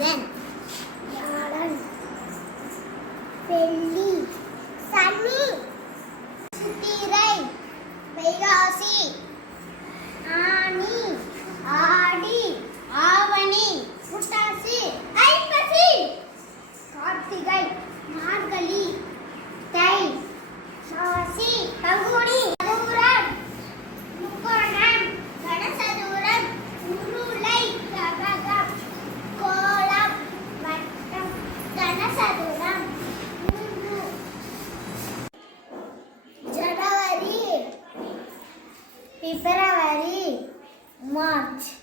வியாழன் வியாழன் வெள்ளி சனி சித்திரை வைகாசி. जनवरी फेब्रवरी मार्च।